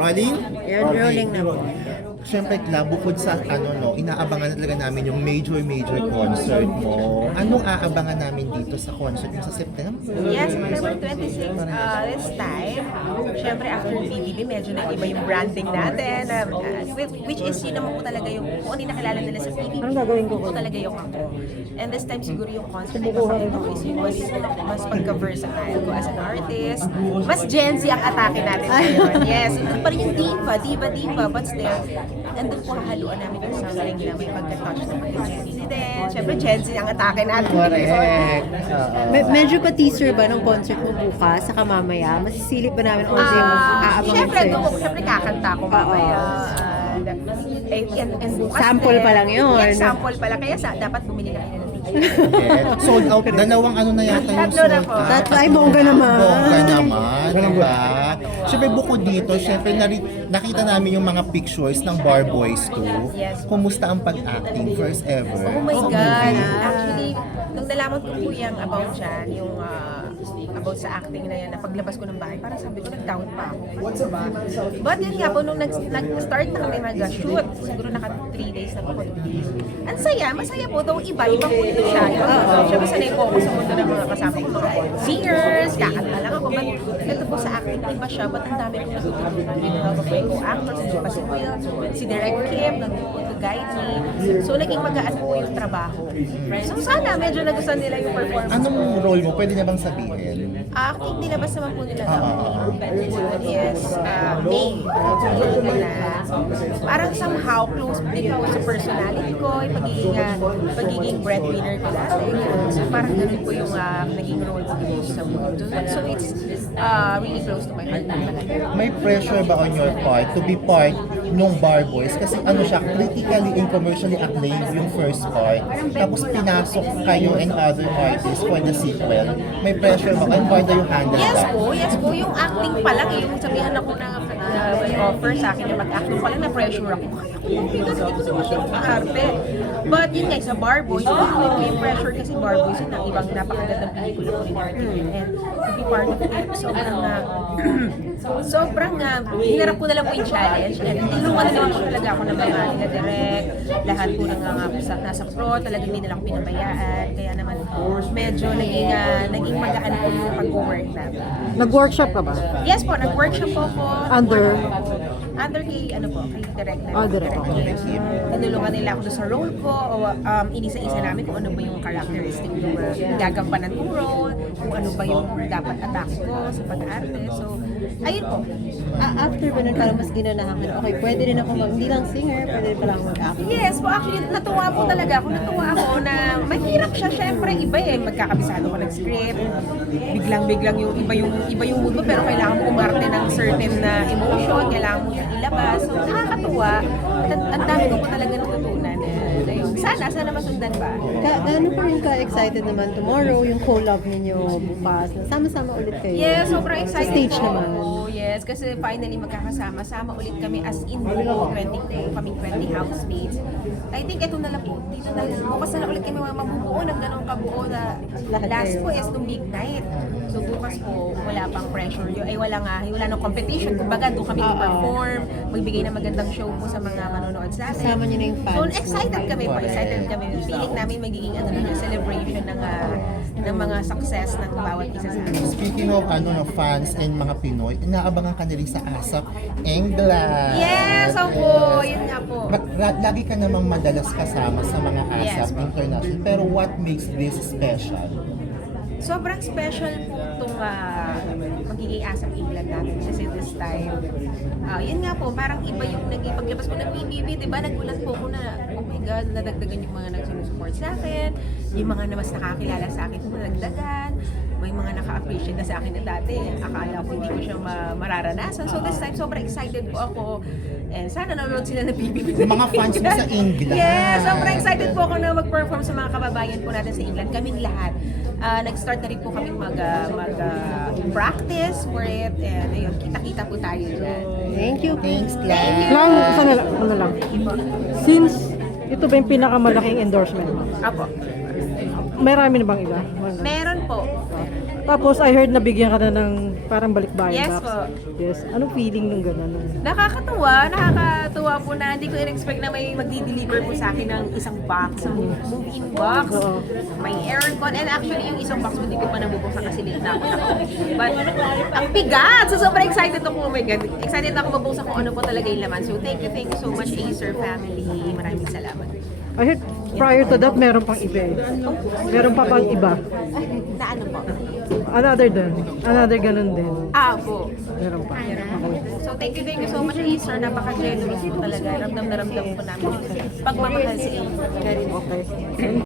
Rolling? Rolling na po. Siyempre, bukod sa inaabangan na talaga namin yung major concert mo. Anong aabangan namin dito sa concert yung sa September? Yes, September 26, this time, syempre after BBB, medyo nag-iba yung branding natin, which is yun naman po talaga yung, kung ano yung nakilala nila sa TV, Anong gagawin ko? po talaga yung ako. And this time siguro yung concert na ipapakita ko is yung mas pagka-versatile ko as an artist. Mas Gen Z ang atake natin ngayon. Yes, pa rin yung diva, but still, nandun po hahaluan namin yung something na may pagka-touch na pagka-Gen Z din. Syempre Gen Z ang atake natin. Correct. Medyo pa teaser ba ng concert mo bukas saka mamaya? Masisilip ba namin all yung aabangan Syempre, sa'yo? syempre kakanta ko mamaya. And bukas Sample din. pa lang yun. Yes, sample pa lang. Kaya dapat bumili na kayo ng ticket. Okay. Sold out. Dalawang na yata yung Tatlo na sold po. out. Tatlo ay bongga naman. Bongga naman, diba? Siyempre, bukod dito, siyempre, nakita namin yung mga pictures ng Bar Boys 2. Yes. Kumusta ang pag-acting? First ever. Oh my God! Actually, nung nalaman ko po yung about dyan, yung about sa acting na yan, na paglabas ko ng bahay, parang sabi ko, nag-down pa ako. But yun nga po, nung nag-start na kami mag-shoot, siguro naka 3 days na po. Ang saya, masaya po, though iba po ito siya. Siyempre, sanay po ako sa mundo ng mga kasama ko, mga singers, kakanta lang ako. But ito po sa acting, iba siya, but ang dami kong natutunan. May mga babae ko actors, si Pasig Will, si Derek Kim, to guide me. So, naging magaan po yung trabaho. So, sana medyo nagustuhan nila yung performance. Anong role mo? Pwede na bang sabihin? Acting nilabas naman po nila ng yes, May. Na parang somehow close din po sa personality ko, yung pagiging breadwinner ko dati. So parang ganun po yung naging role ko dito sa mundo. So it's really close to my heart. May pressure ba on your part to be part nung Bar Boys? Kasi siya, critically and commercially acclaimed yung first part. Tapos pinasok kayo and other artists for the sequel. May pressure ba? And how do you handle that? Yes po. Yung acting pa lang, yung sabihan ako na may offer sa akin na mag-acting pa lang, na-pressure ako. Ay, ako, hindi ko naman siya maarte. But yun nga, sa Bar Boys, may pressure kasi Bar Boys yun ang ibang napakagandang pelikula ko in and to be part of it, sobrang hinarap ko na lang po yung challenge and tinulungan na naman po talaga ako ng mga nila direct, lahat po ng mga nasa pro, talagang hindi nila ako pinabayaan, kaya naman medyo naging magaan po yung pag-work namin. Nag-workshop ka ba? Yes po, nag-workshop po ako. Under kay, kay direct na. Direct. Tinulungan nila ako sa role ko, o inisa-isa namin kung ano ba yung characteristic ng gagampanan kong role, kung ano ba yung dapat attack ko sa pag-arte. So, ayun po. After ba nun, parang mas ginanahan ka, okay, pwede rin ako hindi lang singer, pwede rin pala ako mag-acting. Yes po, actually, natuwa po talaga ako. Natuwa ako na mahirap siya. Siyempre, iba magkakabisado ko ng script. Biglang iba yung mood mo, pero kailangan mo umarte ng certain na emotion, kailangan mo siya ilabas. So, nakakatuwa. Ang dami ko po talaga natutunan. Ayun. Sana masundan ba? Gaano pa rin ka-excited naman tomorrow, yung collab ninyo bukas, sama-sama ulit kayo? Yes, sobrang excited Sa stage po. naman. Yes, kasi finally magkakasama ulit kami as in buo 20 housemates. I think ito na lang po. Dito na lang. Bukas na lang ulit kami mabubuo ng ganong kabuo na last po is nung big night. So bukas po, wala pang pressure. Wala nang competition. Kumbaga, doon kami perform magbigay ng magandang show po sa mga manonood sa atin. Kasama niyo na yung fans. So excited kami po. Feeling namin magiging celebration ng mga success ng bawat isa sa atin. Speaking of fans and mga Pinoy, inaabangan ka nila sa ASAP England. Yes, opo. Yun nga po. Lagi ka namang madalas kasama sa mga ASAP Yes. International. Pero what makes this special? Sobrang special po itong magiging ASAP England natin kasi this time. Yun nga po, parang iba yung naging paglabas ko ng PBB, di ba? Nagulat po ko na, oh my God, nadagdagan yung mga nagsusupport sa akin, yung mga na mas nakakilala sa akin na nagdagan, may mga naka-appreciate na sa akin na dati. Akala ko hindi ko siya mararanasan. So this time, sobrang excited po ako. And sana nanonood sila ng PBB. Mga fans mo sa England. Yes, sobrang excited po ako na mag-perform sa mga kababayan po natin sa England. Kaming lahat. Nag-start na rin po kaming mag-practice for it. And ayun, kita-kita po tayo dyan. Thank you. Thanks, Clan. Lang, ano lang. Since ito ba yung pinakamalaking endorsement mo? Apo. Marami na bang iba? Meron po. Tapos I heard na bigyan ka na ng Parang balikbayan Yes box. po. Yes. Anong feeling nung gano'n? Nakakatuwa po na hindi ko in-expect na may magdi-deliver po sa akin ng isang box, move-in box, Oo. may aircon, and actually yung isang box hindi ko pa nabubuksan kasi late na ako na But, ang bigat! So, sobrang excited ako, oh my God. Excited ako mabuksan kung ano po talaga yung laman. So, thank you so much, Acer family. Maraming salamat. I heard prior to that, meron pang iba eh. Meron pa pang iba. Na ano po? Another ganun din. Po. Meron pa. So, thank you so much, Acer. Napaka-generous po talaga. Ramdam na ramdam po namin. Pagmamahal sa inyo. Okay.